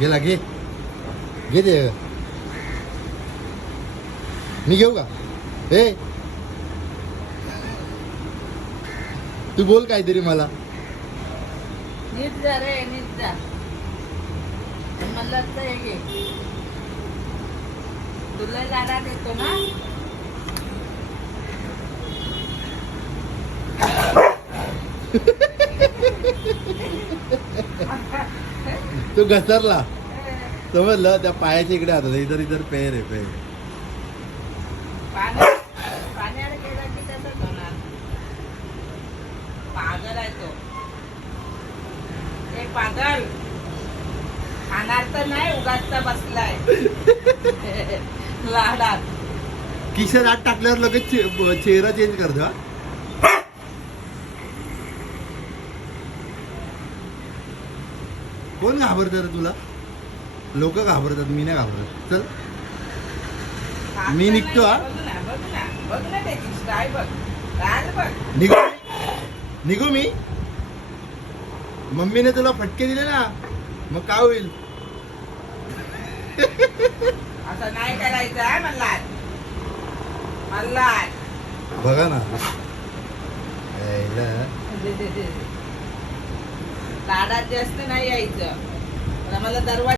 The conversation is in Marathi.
गेला घे घे ते मी घेऊ का ए तू बोल काहीतरी मला नीट जा रे नीट जा मला हे घे तुला लाडा देतो ना तू घसरला समजलं त्या पायाच्या इकडे आता इधर इधर पेर आहे पेर पाण्याला गेला की तसंच होणार पागल आहे तो एक पागल खाणार तर नाही उगाचता बसलाय लाडात किशन आत टाकल्यावर लगेच चेहरा चेंज करतो हा? कोण घाबरतात रे तुला लोक घाबरतात मी नाही घाबरत चल मी निघतो हा बघ ना त्याची स्टाईल बघ राज बघ निघू निघू मी मम्मीने तुला फटके दिले ना मग काय होईल असं नाही करायचं आहे मल्हार मल्हार बघा ना यायला. लाडात जास्त नाही यायचं मला दरवाजा